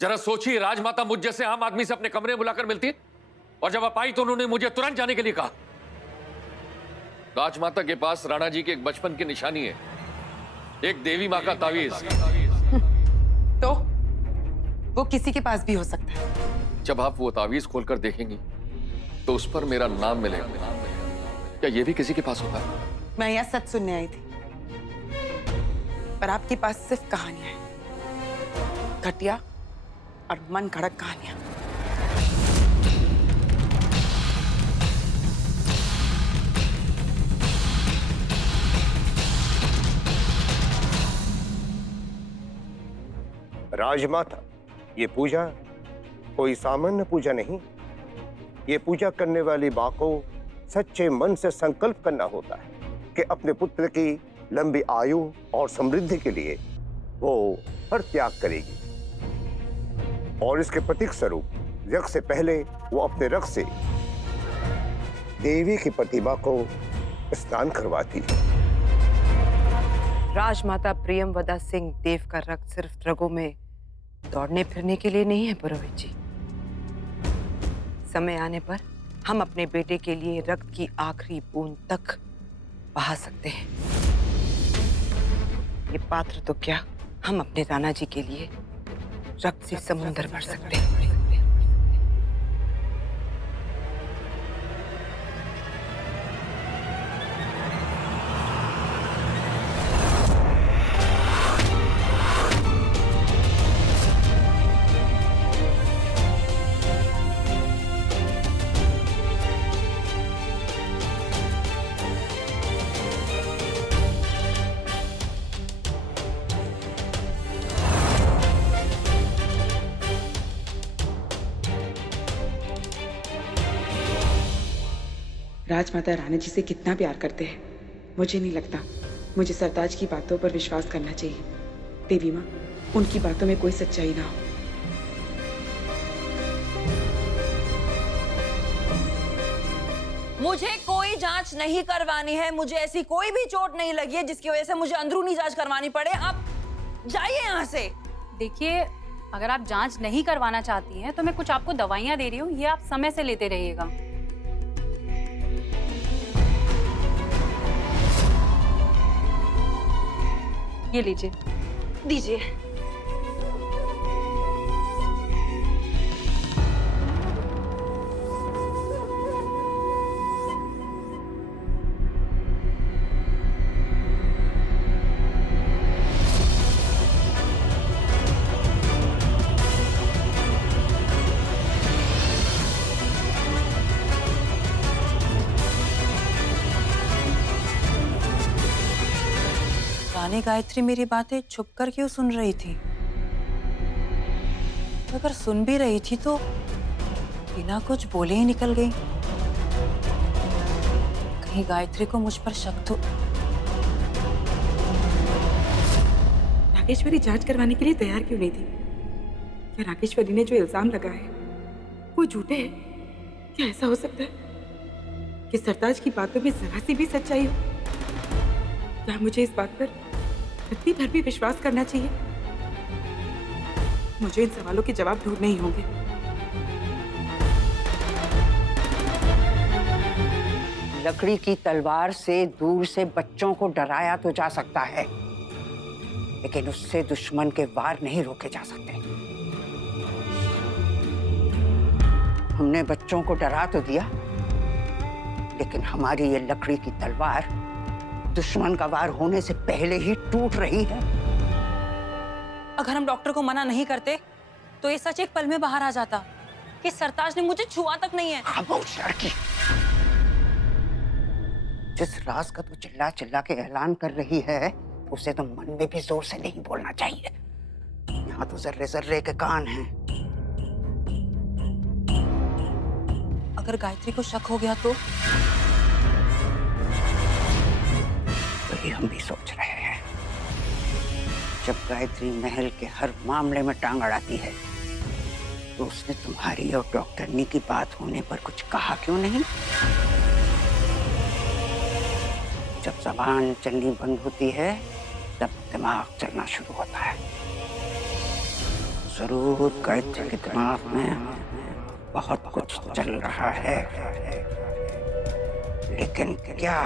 जरा सोचिए, राजमाता मुझ जैसे आम आदमी से अपने कमरे में बुलाकर मिलती, और जब आप आई तो उन्होंने मुझे तुरंत जाने के लिए कहा। राजमाता के पास राणा जी की एक बचपन की निशानी है, एक देवी मां का तावीज। तो वो किसी के पास भी हो सकता है। जब आप वो तावीज खोलकर देखेंगी तो उस पर मेरा नाम मिलेगा। क्या ये भी किसी के पास होता है? मैं यहाँ सच सुनने आई थी, पर आपके पास सिर्फ कहानियां हैं, घटिया और मन घड़क कहानियां। राजमाता, ये पूजा कोई सामान्य पूजा नहीं। ये पूजा करने वाली मां को सच्चे मन से संकल्प करना होता है कि अपने पुत्र की लंबी आयु और समृद्धि के लिए वो हर त्याग करेगी, और इसके प्रतीक स्वरूप यज्ञ से पहले वो अपने रक्त से देवी की प्रतिमा को स्नान करवाती है। राजमाता प्रियमवदा सिंह देव का रक्त सिर्फ रगों में दौड़ने फिरने के लिए नहीं है पुरोहित जी। समय आने पर हम अपने बेटे के लिए रक्त की आखिरी बूंद तक बहा सकते हैं। ये पात्र तो क्या, हम अपने राणा जी के लिए रक्त से समुंदर भर सकते हैं। राजमाता राणा जी से कितना प्यार करते हैं, मुझे नहीं लगता मुझे सरताज की बातों पर विश्वास करना चाहिए। देवी माँ, उनकी बातों में कोई सच्चाई ना हो। मुझे कोई जांच नहीं करवानी है। मुझे ऐसी कोई भी चोट नहीं लगी है जिसकी वजह से मुझे अंदरूनी जांच करवानी पड़े। आप जाइए यहाँ से। देखिए, अगर आप जांच नहीं करवाना चाहती हैं तो मैं कुछ आपको दवाइयाँ दे रही हूँ, ये आप समय से लेते रहिएगा। ये लीजिए। दीजिए। रानी गायत्री मेरी बातें छुप कर क्यों सुन रही थी? अगर सुन भी रही थी तो बिना कुछ बोले ही निकल गई। कहीं गायत्री को मुझ पर शक तो। राकेश्वरी जांच करवाने के लिए तैयार क्यों नहीं थी? क्या राकेश्वरी ने जो इल्जाम लगाए वो झूठे हैं? क्या ऐसा हो सकता है कि सरताज की बातों में जरा सी भी सच्चाई हो? क्या मुझे इस बात पर रत्ती भर भी विश्वास करना चाहिए? मुझे इन सवालों के जवाब ढूंढने ही होंगे। लकड़ी की तलवार से दूर से बच्चों को डराया तो जा सकता है, लेकिन उससे दुश्मन के वार नहीं रोके जा सकते। हमने बच्चों को डरा तो दिया, लेकिन हमारी ये लकड़ी की तलवार दुश्मन का वार होने से पहले ही टूट रही है। अगर हम डॉक्टर को मना नहीं करते तो ये सच एक पल में बाहर आ जाता कि सरताज ने मुझे छुआ तक नहीं है। खामोश लड़की, जिस राज का तू चिल्ला चिल्ला के ऐलान कर रही है उसे तो मन में भी जोर से नहीं बोलना चाहिए। यहाँ तो जर्रे जर्रे के कान हैं। अगर गायत्री को शक हो गया तो? वही हम भी सोच रहे हैं। जब गायत्री महल के हर मामले में टांग अड़ाती है तो उसने तुम्हारी और डॉक्टरनी की बात होने पर कुछ कहा क्यों नहीं? जब जबान चलनी बंद होती है तब दिमाग चलना शुरू होता है। जरूर गायत्री के दिमाग में बहुत कुछ चल रहा है, लेकिन क्या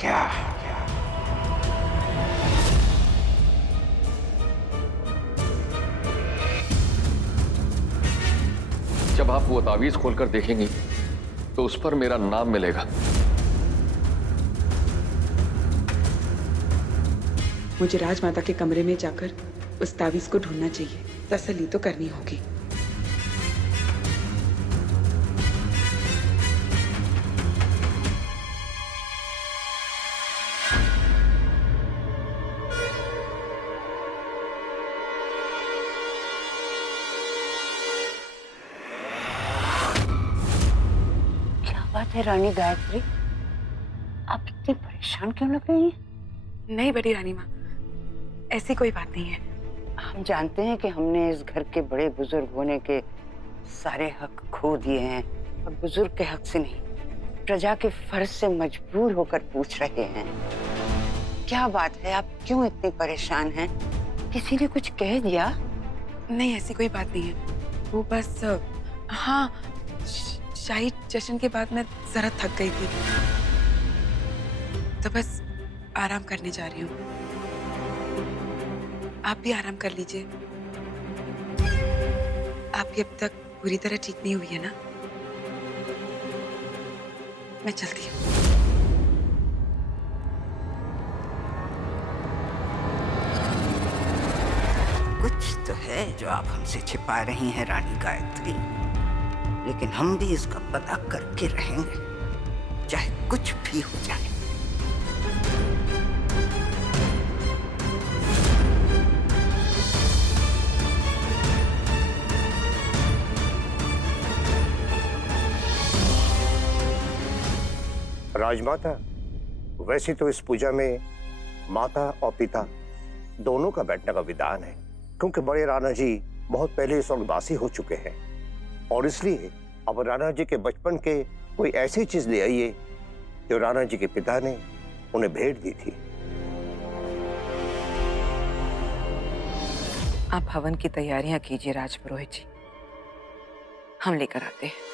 क्या? जब आप वो तावीज खोलकर देखेंगी तो उस पर मेरा नाम मिलेगा। मुझे राजमाता के कमरे में जाकर उस तावीज को ढूंढना चाहिए, तसल्ली तो करनी होगी। क्या बात है रानी गायत्री, आप इतनी परेशान क्यों लग रही हैं? नहीं बड़ी रानी माँ, ऐसी कोई बात नहीं है। हम जानते हैं कि हमने इस घर के बड़े बुजुर्ग होने के सारे हक खो दिए हैं, और बुजुर्ग के हक से नहीं, प्रजा के फर्ज से मजबूर होकर पूछ रहे हैं। क्या बात है, आप क्यों इतनी परेशान हैं? किसी ने कुछ कह दिया? नहीं, ऐसी कोई बात नहीं है। वो बस हाँ, शाही जश्न के बाद मैं जरा थक गई थी, तो बस आराम करने जा रही हूँ। आप भी आराम कर लीजिए। आपकी अब तक पूरी तरह ठीक नहीं हुई है ना? मैं चलती हूँ। कुछ तो है जो आप हमसे छिपा रही हैं रानी गायत्री, लेकिन हम भी इसका पता करके रहेंगे, चाहे कुछ भी हो जाए। राजमाता, वैसे तो इस पूजा में माता और पिता दोनों का बैठने का विधान है, क्योंकि बड़े राणा जी बहुत पहले स्वर्गवासी हो चुके हैं, और इसलिए अब राणा जी के बचपन के कोई ऐसी चीज ले आइए जो राणा जी के पिता ने उन्हें भेंट दी थी। आप हवन की तैयारियां कीजिए राजपुरोहित जी, हम लेकर आते हैं।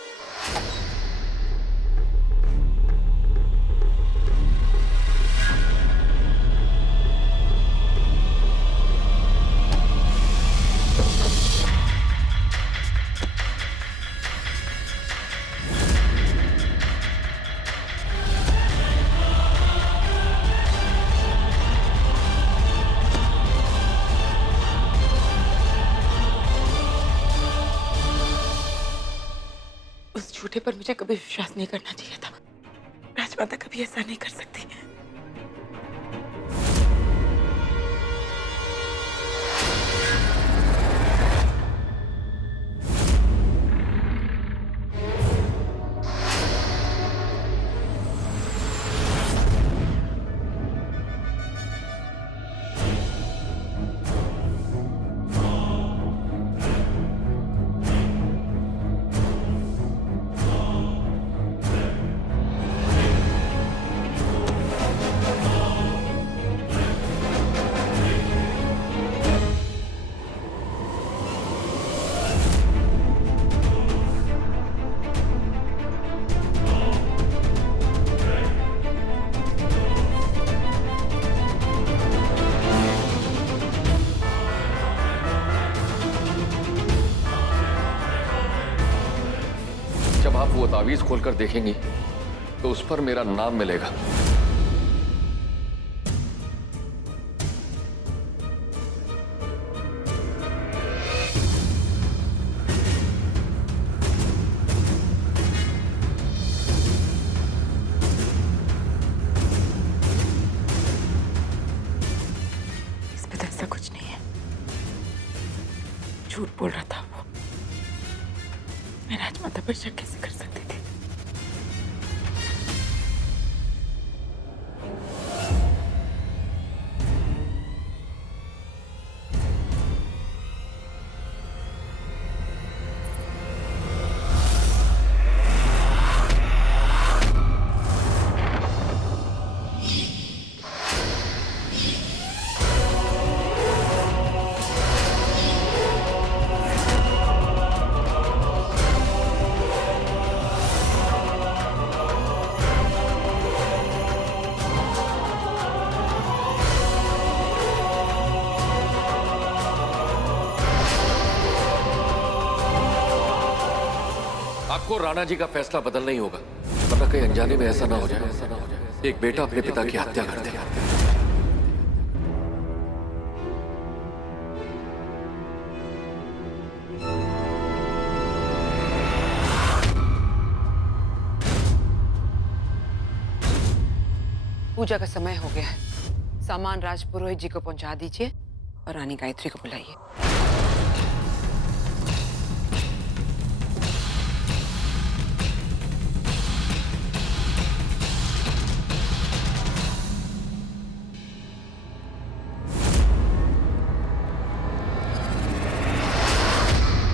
उस झूठे पर मुझे कभी विश्वास नहीं करना चाहिए था। राजमाता कभी ऐसा नहीं कर सकती। जब आप वो तावीज खोलकर देखेंगी तो उस पर मेरा नाम मिलेगा। इसमें तो ऐसा कुछ नहीं है। झूठ बोल रहा था वो। मैं राजमाता पर शक कैसे कर सकती थी? आपको राणा जी का फैसला बदलना ही होगा, वरना कहीं अनजाने में ऐसा ना हो जाए एक बेटा अपने पिता की हत्या कर दे। पूजा का समय हो गया है। सामान राजपुरोहित जी को पहुंचा दीजिए और रानी गायत्री को बुलाइए।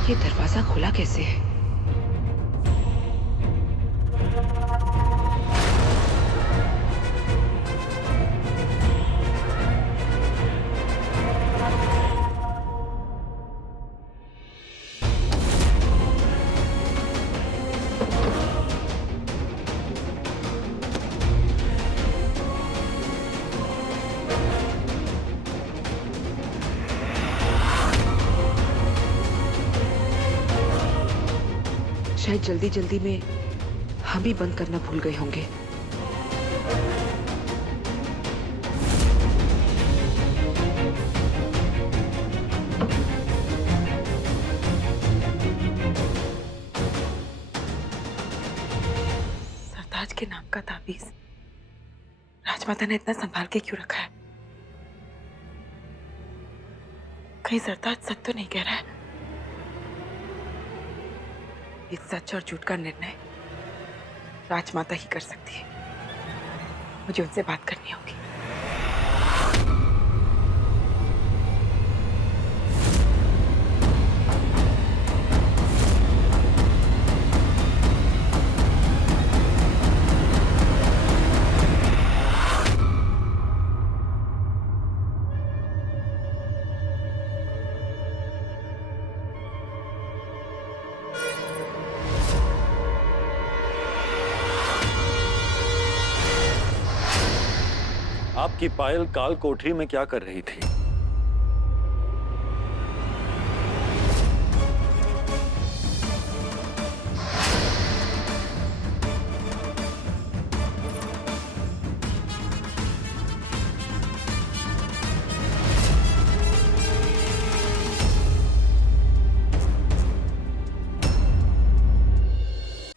ये दरवाजा खुला कैसे है? शायद जल्दी जल्दी में हम ही बंद करना भूल गए होंगे। सरताज के नाम का ताबीज राजमाता ने इतना संभाल के क्यों रखा है? कहीं सरताज सच तो नहीं कह रहा है? इस सच और झूठ का निर्णय राजमाता ही कर सकती है। मुझे उनसे बात करनी होगी। आपकी पायल काल कोठरी में क्या कर रही थी?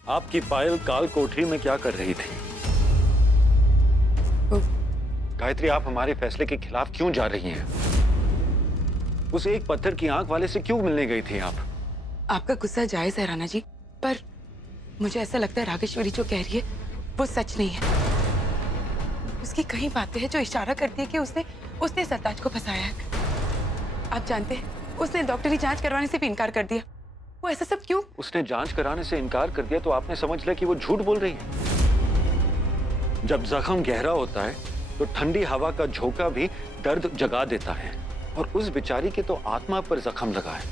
आपकी पायल काल कोठरी में क्या कर रही थी? गायत्री, आप हमारे फैसले के खिलाफ क्यों जा रही हैं? उस एक पत्थर की आंख वाले से क्यों मिलने गई थी आप? आपका गुस्सा जायज है राणा जी, पर मुझे ऐसा लगता है रागेश्वरी जो कह रही है वो सच नहीं है। उसकी कई बातें हैं जो इशारा करती है कि उसने सरताज को फंसाया है। आप जानते हैं, उसने डॉक्टरी जांच करवाने से भी इनकार कर दिया। वो ऐसा सब क्यों? उसने जांच कराने से इनकार कर दिया तो आपने समझ लिया कि वो झूठ बोल रही है। जब जख्म गहरा होता है तो ठंडी हवा का झोंका भी दर्द जगा देता है, और उस बेचारी के तो आत्मा पर जख्म लगा है।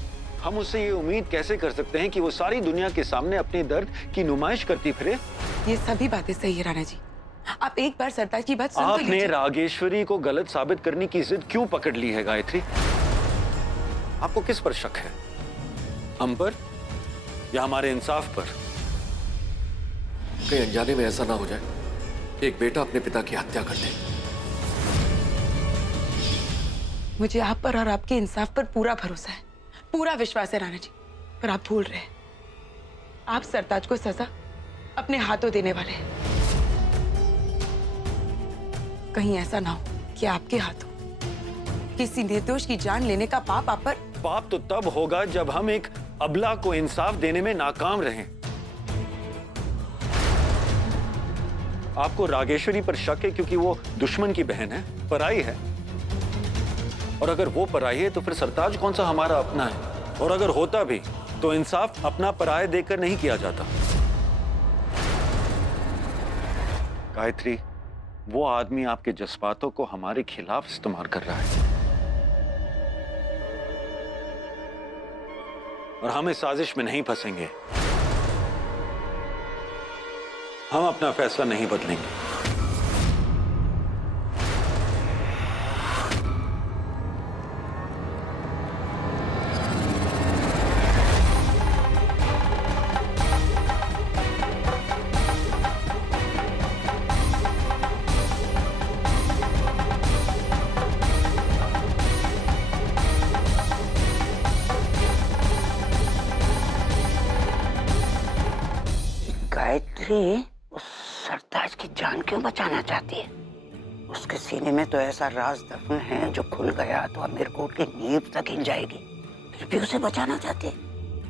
हम उससे ये उम्मीद कैसे कर सकते हैं कि वो सारी दुनिया के सामने अपने दर्द की नुमाइश करती फिरे? ये सभी बातें सही है राणा जी, आप एक बार सरताज की बात सुन तो आपने लीजिए। रागेश्वरी को गलत साबित करने की जिद क्यों पकड़ ली है गायत्री? आपको किस पर शक है? हम पर या हमारे इंसाफ पर? कहीं अनजाने में ऐसा ना हो जाए एक बेटा अपने पिता की हत्या कर दे। मुझे आप पर और आपके इंसाफ पर पूरा भरोसा है, पूरा विश्वास है राणा जी, पर आप भूल रहे हैं। आप सरताज को सजा अपने हाथों देने वाले हैं। कहीं ऐसा ना हो कि आपके हाथों किसी निर्दोष की जान लेने का पाप आप पर। पाप तो तब होगा जब हम एक अबला को इंसाफ देने में नाकाम रहें। आपको रागेश्वरी पर शक है क्योंकि वो दुश्मन की बहन है, पराई है। और अगर वो पराई है तो फिर सरताज कौन सा हमारा अपना है? और अगर होता भी तो इंसाफ अपना पराये देकर नहीं किया जाता। गायत्री, वो आदमी आपके जज्बातों को हमारे खिलाफ इस्तेमाल कर रहा है, और हम इस साजिश में नहीं फंसेंगे। हम अपना फैसला नहीं बदलेंगे। गायत्री उस सरताज की जान क्यों बचाना चाहती है? उसके सीने में तो ऐसा राज दफन है जो खुल गया तो अमीरकोट की नींव तक हिल जाएगी, फिर भी उसे बचाना चाहती है।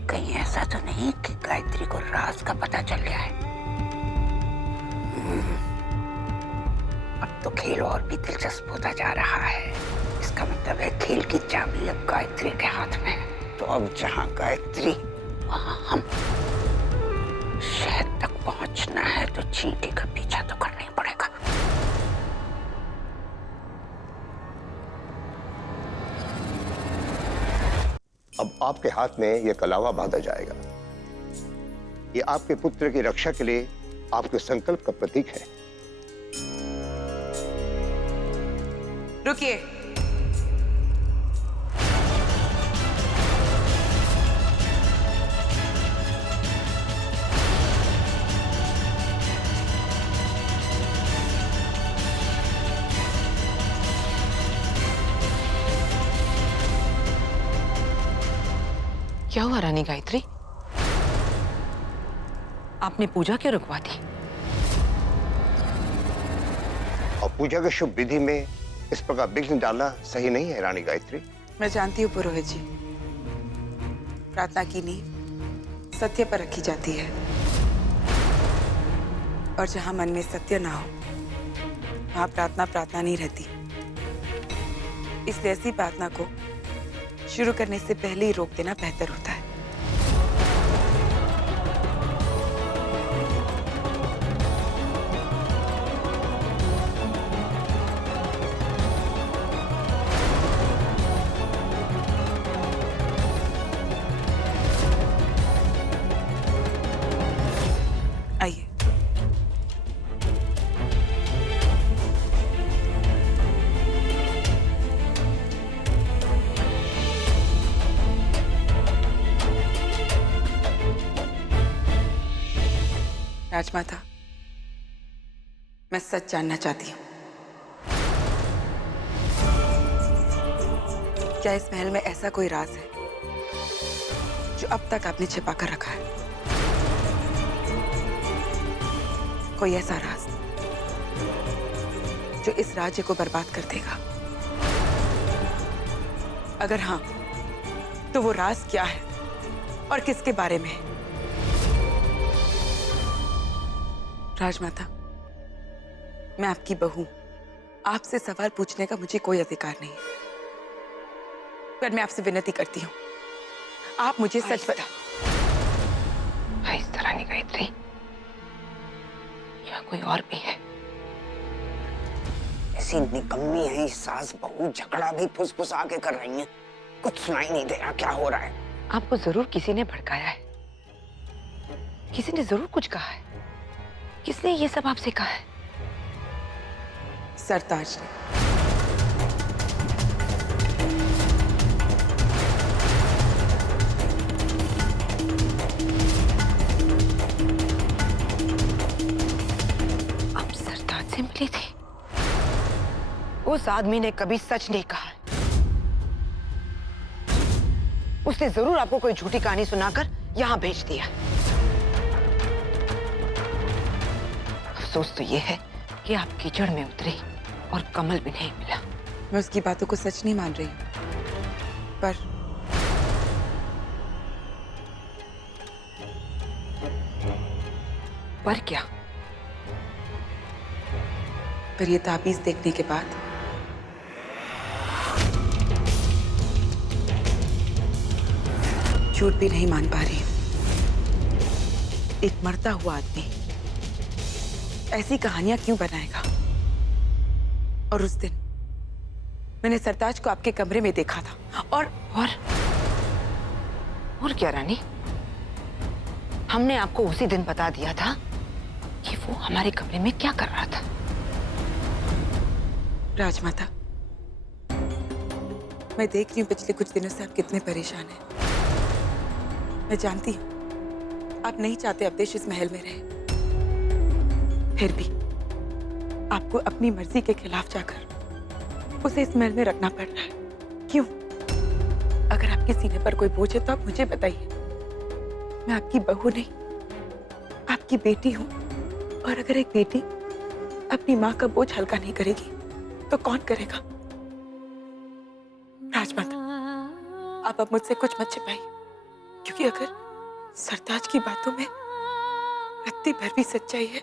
कहीं ऐसा तो नहीं कि गायत्री को राज का पता चल गया है? अब तो खेल और भी दिलचस्प होता जा रहा है। इसका मतलब है खेल की चाबी अब गायत्री के हाथ में है। तो अब जहां गायत्री वहां हम। शहर तक पहुंचना है तो चींटी का पीछा तो करना ही पड़ेगा। अब आपके हाथ में यह कलावा बांधा जाएगा। ये आपके पुत्र की रक्षा के लिए आपके संकल्प का प्रतीक है। रुकिए। क्या हुआ रानी गायत्री? आपने पूजा क्यों रुकवा दी? और पूजा के शुभ विधि में इस प्रकार विघ्न डालना सही नहीं है रानी गायत्री। मैं जानती हूँ पुरोहित जी, प्रार्थना की नींव सत्य पर रखी जाती है, और जहां मन में सत्य ना हो वहां प्रार्थना प्रार्थना नहीं रहती। इसलिए ऐसी प्रार्थना को शुरू करने से पहले ही रोक देना बेहतर होता है। आइए। राजमाता, मैं सच जानना चाहती हूँ। क्या इस महल में ऐसा कोई राज है जो अब तक आपने छिपा कर रखा है? कोई ऐसा राज जो इस राज्य को बर्बाद कर देगा? अगर हाँ, तो वो राज क्या है और किसके बारे में है? राजमाता, मैं आपकी बहू, आपसे सवाल पूछने का मुझे कोई अधिकार नहीं है, पर मैं आपसे विनती करती हूँ, आप मुझे सच बता। इस तरह नहीं गायत्री, या कोई और भी है? ऐसी निकम्मी है सास बहू, झगड़ा भी फुसफुसा के कर रही हैं। कुछ सुनाई नहीं दे रहा क्या हो रहा है। आपको जरूर किसी ने भड़काया है, किसी ने जरूर कुछ कहा है। किसने ये सब आपसे कहा है? सरताज ने। आप सरताज से मिली थी? उस आदमी ने कभी सच नहीं कहा। उसने जरूर आपको कोई झूठी कहानी सुनाकर यहां भेज दिया। अफसोस तो ये है कि आप कीचड़ में उतरे और कमल भी नहीं मिला। मैं उसकी बातों को सच नहीं मान रही हूं, पर क्या? पर ये ताबीज देखने के बाद झूठ भी नहीं मान पा रही। एक मरता हुआ आदमी ऐसी कहानियां क्यों बनाएगा? और उस दिन मैंने सरताज को आपके कमरे में देखा था। और क्या रानी? हमने आपको उसी दिन बता दिया था कि वो हमारे कमरे में क्या कर रहा था। राजमाता, मैं देख रही हूँ पिछले कुछ दिनों से आप कितने परेशान हैं। मैं जानती हूँ आप नहीं चाहते अवधेश इस महल में रहे, फिर भी आपको अपनी मर्जी के खिलाफ जाकर उसे इस महल में रखना पड़ रहा है। क्यों? अगर आपके सीने पर कोई बोझ है तो आप मुझे बताइए। मैं आपकी बहू नहीं, आपकी बेटी हूं। और अगर एक बेटी अपनी माँ का बोझ हल्का नहीं करेगी तो कौन करेगा? राजमाता, आप अब मुझसे कुछ मत छिपाइए, क्योंकि अगर सरताज की बातों में रत्ती भर भी सच्चाई है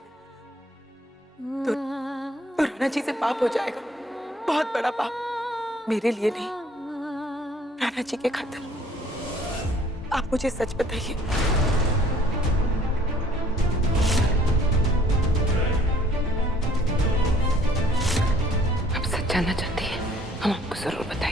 तो राणा जी से पाप हो जाएगा, बहुत बड़ा पाप। मेरे लिए नहीं, राणा जी के खातिर। आप मुझे सच बताइए। आप सच जानना चाहती हैं? हम आपको जरूर बताएंगे।